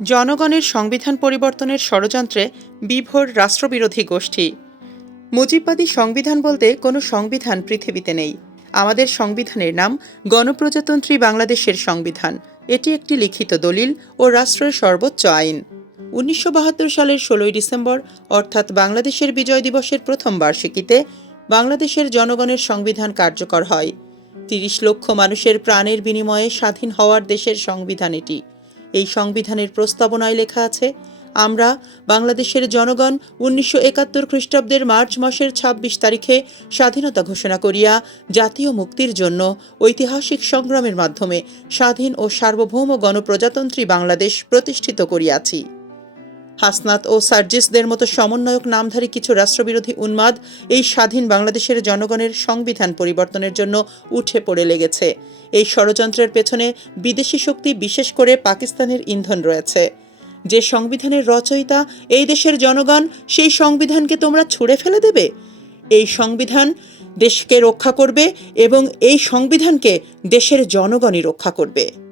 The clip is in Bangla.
জনগণের সংবিধান পরিবর্তনের ষড়যন্ত্রে বিভোর রাষ্ট্রবিরোধী গোষ্ঠী। মুজিববাদী সংবিধান বলতে কোনো সংবিধান পৃথিবীতে নেই। আমাদের সংবিধানের নাম গণপ্রজাতন্ত্রী বাংলাদেশের সংবিধান। এটি একটি লিখিত দলিল ও রাষ্ট্রের সর্বোচ্চ আইন। উনিশশো বাহাত্তর সালের ষোলোই ডিসেম্বর, অর্থাৎ বাংলাদেশের বিজয় দিবসের প্রথম বার্ষিকীতে, বাংলাদেশের জনগণের সংবিধান কার্যকর হয়। তিরিশ লক্ষ মানুষের প্রাণের বিনিময়ে স্বাধীন হওয়ার দেশের সংবিধান এটি। এই সংবিধানের প্রস্তাবনায় লেখা আছে, আমরা, বাংলাদেশের জনগণ, উনিশশো একাত্তর খ্রিস্টাব্দের মার্চ মাসের ছাব্বিশ তারিখে স্বাধীনতা ঘোষণা করিয়া জাতীয় মুক্তির জন্য ঐতিহাসিক সংগ্রামের মাধ্যমে স্বাধীন ও সার্বভৌম গণপ্রজাতন্ত্রী বাংলাদেশ প্রতিষ্ঠিত করিয়াছি। হাসনাত ও সার্জিসদের মতো সমন্বয়ক নামধারী কিছু রাষ্ট্রবিরোধী উন্মাদ এই স্বাধীন বাংলাদেশের জনগণের সংবিধান পরিবর্তনের জন্য উঠে পড়ে লেগেছে। এই ষড়যন্ত্রের পেছনে বিদেশি শক্তি বিশেষ করে পাকিস্তানের ইন্ধন রয়েছে। যে সংবিধানের রচয়িতা এই দেশের জনগণ, সেই সংবিধানকে তোমরা ছুঁড়ে ফেলে দেবে? এই সংবিধান দেশকে রক্ষা করবে এবং এই সংবিধানকে দেশের জনগণই রক্ষা করবে।